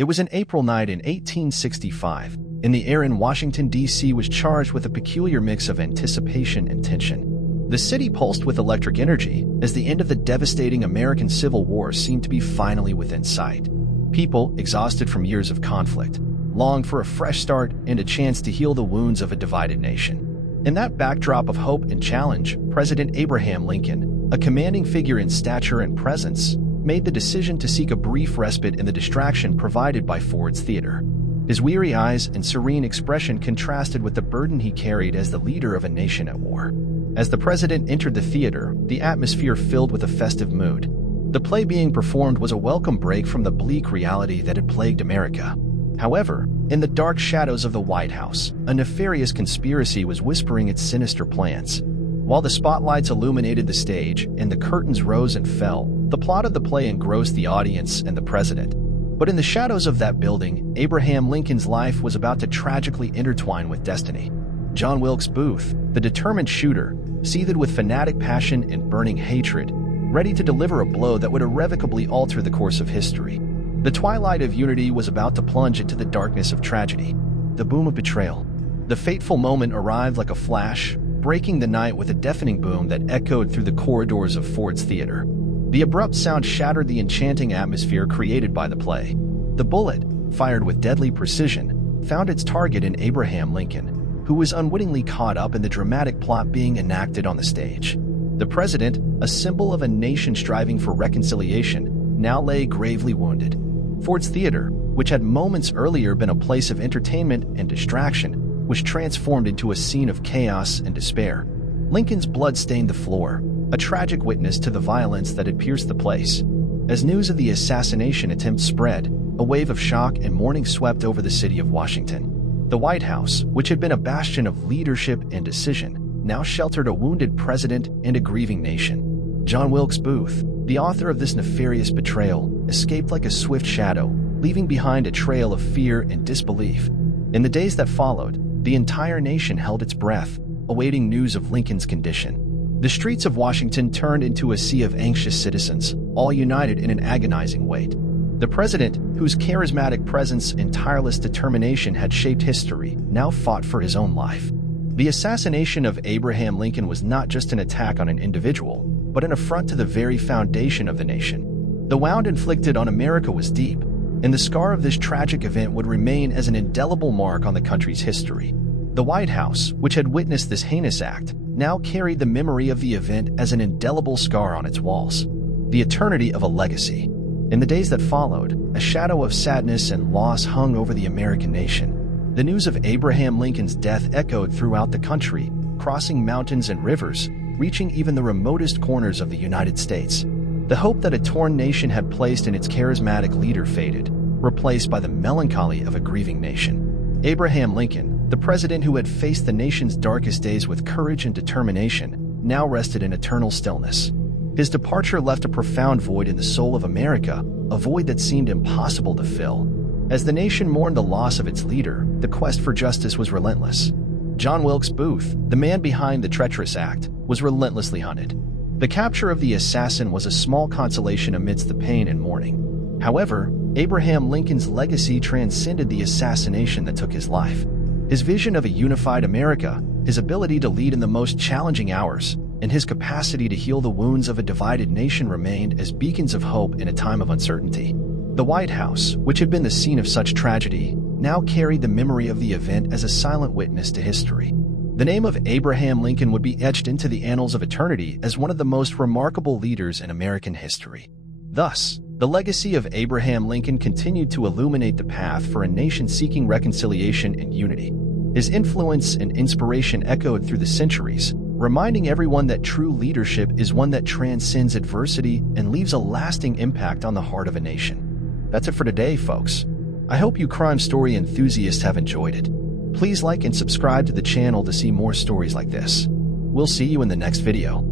It was an April night in 1865, and the air in Washington, D.C. was charged with a peculiar mix of anticipation and tension. The city pulsed with electric energy as the end of the devastating American Civil War seemed to be finally within sight. People, exhausted from years of conflict, longed for a fresh start and a chance to heal the wounds of a divided nation. In that backdrop of hope and challenge, President Abraham Lincoln, a commanding figure in stature and presence, made the decision to seek a brief respite in the distraction provided by Ford's Theater. His weary eyes and serene expression contrasted with the burden he carried as the leader of a nation at war. As the president entered the theater, the atmosphere filled with a festive mood. The play being performed was a welcome break from the bleak reality that had plagued America. However, in the dark shadows of the White House, a nefarious conspiracy was whispering its sinister plans. While the spotlights illuminated the stage and the curtains rose and fell, the plot of the play engrossed the audience and the president. But in the shadows of that building, Abraham Lincoln's life was about to tragically intertwine with destiny. John Wilkes Booth, the determined shooter, seethed with fanatic passion and burning hatred, ready to deliver a blow that would irrevocably alter the course of history. The twilight of unity was about to plunge into the darkness of tragedy. The boom of betrayal. The fateful moment arrived like a flash, breaking the night with a deafening boom that echoed through the corridors of Ford's Theater. The abrupt sound shattered the enchanting atmosphere created by the play. The bullet, fired with deadly precision, found its target in Abraham Lincoln, who was unwittingly caught up in the dramatic plot being enacted on the stage. The president, a symbol of a nation striving for reconciliation, now lay gravely wounded. Ford's Theater, which had moments earlier been a place of entertainment and distraction, was transformed into a scene of chaos and despair. Lincoln's blood stained the floor, a tragic witness to the violence that had pierced the place. As news of the assassination attempt spread, a wave of shock and mourning swept over the city of Washington. The White House, which had been a bastion of leadership and decision, now sheltered a wounded president and a grieving nation. John Wilkes Booth, the author of this nefarious betrayal, escaped like a swift shadow, leaving behind a trail of fear and disbelief. In the days that followed, the entire nation held its breath, awaiting news of Lincoln's condition. The streets of Washington turned into a sea of anxious citizens, all united in an agonizing wait. The president, whose charismatic presence and tireless determination had shaped history, now fought for his own life. The assassination of Abraham Lincoln was not just an attack on an individual, but an affront to the very foundation of the nation. The wound inflicted on America was deep, and the scar of this tragic event would remain as an indelible mark on the country's history. The White House, which had witnessed this heinous act, now carried the memory of the event as an indelible scar on its walls. The eternity of a legacy. In the days that followed, a shadow of sadness and loss hung over the American nation. The news of Abraham Lincoln's death echoed throughout the country, crossing mountains and rivers, reaching even the remotest corners of the United States. The hope that a torn nation had placed in its charismatic leader faded, replaced by the melancholy of a grieving nation. Abraham Lincoln, the president who had faced the nation's darkest days with courage and determination, now rested in eternal stillness. His departure left a profound void in the soul of America, a void that seemed impossible to fill. As the nation mourned the loss of its leader, the quest for justice was relentless. John Wilkes Booth, the man behind the treacherous act, was relentlessly hunted. The capture of the assassin was a small consolation amidst the pain and mourning. However, Abraham Lincoln's legacy transcended the assassination that took his life. His vision of a unified America, his ability to lead in the most challenging hours, and his capacity to heal the wounds of a divided nation remained as beacons of hope in a time of uncertainty. The White House, which had been the scene of such tragedy, now carried the memory of the event as a silent witness to history. The name of Abraham Lincoln would be etched into the annals of eternity as one of the most remarkable leaders in American history. Thus, the legacy of Abraham Lincoln continued to illuminate the path for a nation seeking reconciliation and unity. His influence and inspiration echoed through the centuries, reminding everyone that true leadership is one that transcends adversity and leaves a lasting impact on the heart of a nation. That's it for today, folks. I hope you crime story enthusiasts have enjoyed it. Please like and subscribe to the channel to see more stories like this. We'll see you in the next video.